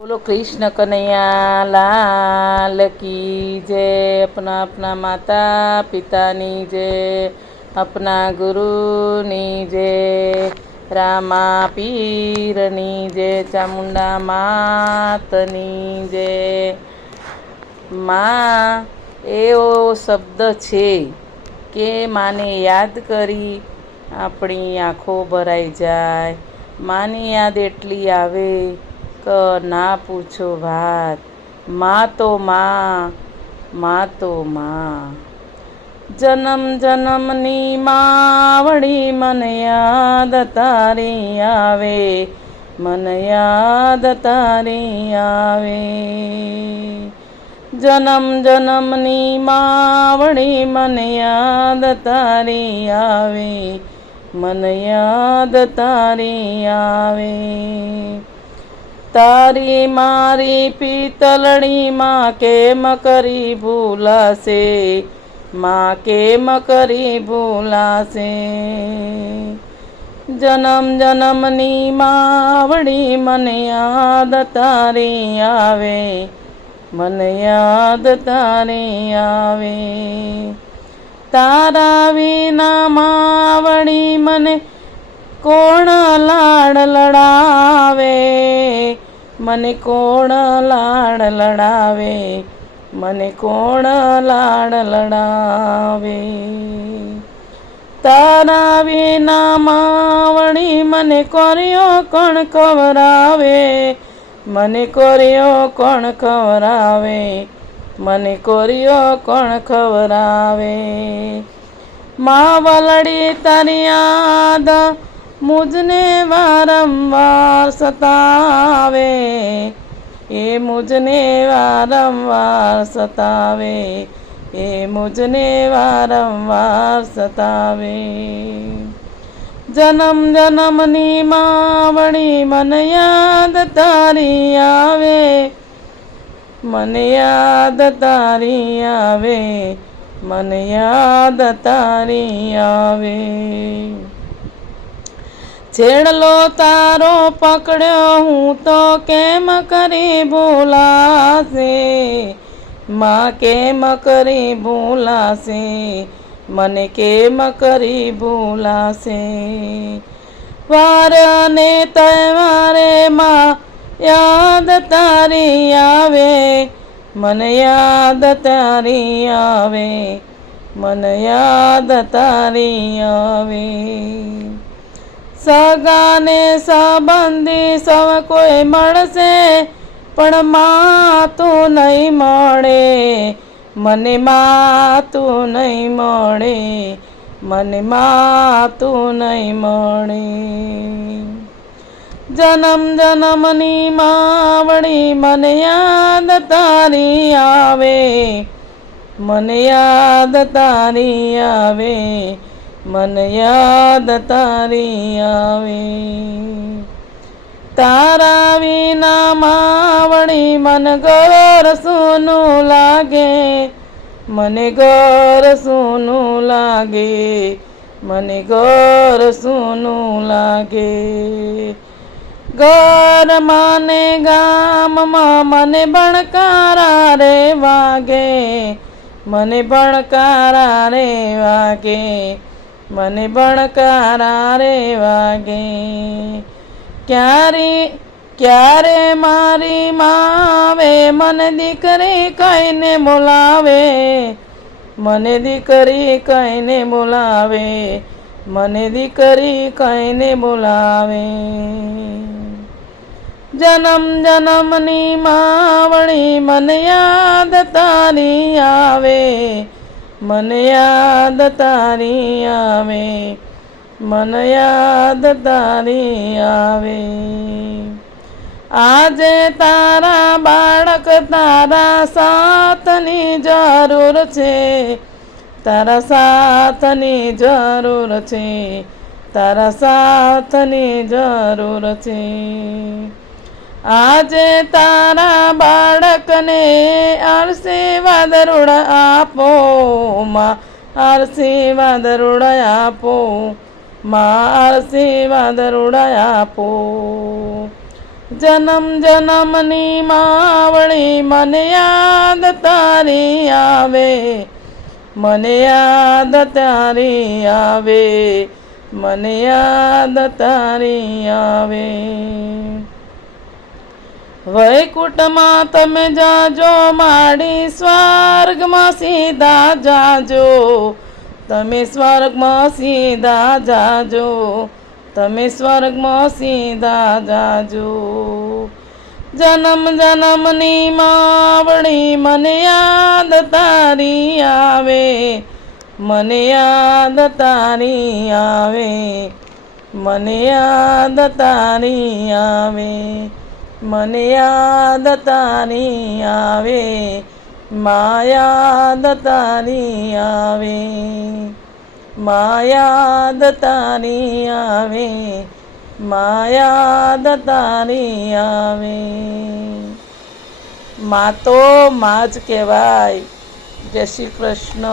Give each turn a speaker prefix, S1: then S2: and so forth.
S1: બોલો કૃષ્ણ કનૈયા, લાલ કી જય, અપના અપના માતા પિતાની જે અપના ગુરુની જે રામા પીરની જે ચામુંડા માતની જે મા, એવો શબ્દ છે કે માને યાદ કરી આપણી આંખો ભરાઈ જાય. માની યાદ એટલી આવે ક ના પૂછો વાત. માં તો માં માં તો માં. જન્મ જન્મની માવડી મન યાદ તારી આવે, મન યાદ તારી આવે. જન્મ જન્મની માવડી મન યાદ તારી આવે, મન યાદ તારી આવે. તારી મારી પિતળણીમાં કેમ કરી ભૂલાશે? માં કેમ કરી ભૂલાશે? જન્મ જન્મની માવડી મને યાદ તારી આવે, મને યાદ તારી આવે. તારા વિના માવડી મને કોણ લાડ લડાવે? મને કોણ લાડ લડાવે? મને કોણ લાડ લડાવે? તારા વિના માવણી મને કર્યો કોણ ખવરાવે મને કર્યો કોણ ખવરાવે મને કર્યો કોણ ખવરાવે મા વલડી તારી મુજને વારંવાર સતાવે. એ મુજને વારંવાર સતાવે. એ મુજને વારંવાર સતાવે. જન્મ જન્મની માવણી મને યાદ તારી આવે. મને યાદ તારી આવે. મને યાદ તારી આવે. છેડલો તારો પકડ્યો હું તો કેમ કરી ભૂલાશે? માં કેમ કરી ભૂલાશે? મને કેમ કરી ભૂલાશે? વાર ને તહેવારે માં યાદ તારી આવે, મને યાદ તારી આવે, મને યાદ તારી આવે. સગાને સંબંધી સૌ કોઈ મળશે, પણ માતું નહીં મળે. મને માતું નહીં મળે, મને માતું નહીં મળે. જન્મ જન્મની માવણી મને યાદ તારી આવે, મને યાદ તારી આવે. મન યાદ તારી આવે. તારા વિના માવણી મન ઘર સોનું લાગે. મને ઘર સોનું લાગે. મને ઘર સોનું લાગે. ઘર માને ગામમાં મને ભણકારા રે વાગે. મને ભણકારા રે વાગે. મને ભણકારા રે વાગે. ક્યારે ક્યારે મારી માવે? મને દીકરી કહીને બોલાવે. મને દીકરી કહીને બોલાવે. મને દીકરી કહીને બોલાવે. જન્મ, જન્મની માવણી, મને યાદ તારી આવે. મને યાદ તારી આવે, મન યાદ તારી આવે. આજે તારા બાળક તારા સાથની જરૂર છે, તારા સાથની જરૂર છે, તારા સાથની જરૂર છે. આજે તારા બાળકને આશીર્વાદ રૂડ આપો, માં આશીર્વાદ રૂડ આપો, માં આશીર્વાદ રૂડ આપો. જન્મ જન્મની માવણી મને યાદ તારી આવે, મને યાદ તારી આવે, મને યાદ તારી આવે. વૈકુંઠમાં તમે જાજો માડી સ્વર્ગમાં સીધા જાજો. તમે સ્વર્ગમાં સીધા જાજો, તમે સ્વર્ગમાં સીધા જાજો. જન્મ જન્મની માવણી, મને યાદ તારી આવે, મને યાદ તારી આવે, મને યાદ તારી આવે. મને યાદ તારી આવે, માયાદ તારી આવે. માયાદ તારી આવે, માયાદ તારી આવે. મા તો માં જ કહેવાય, જય શ્રી કૃષ્ણ.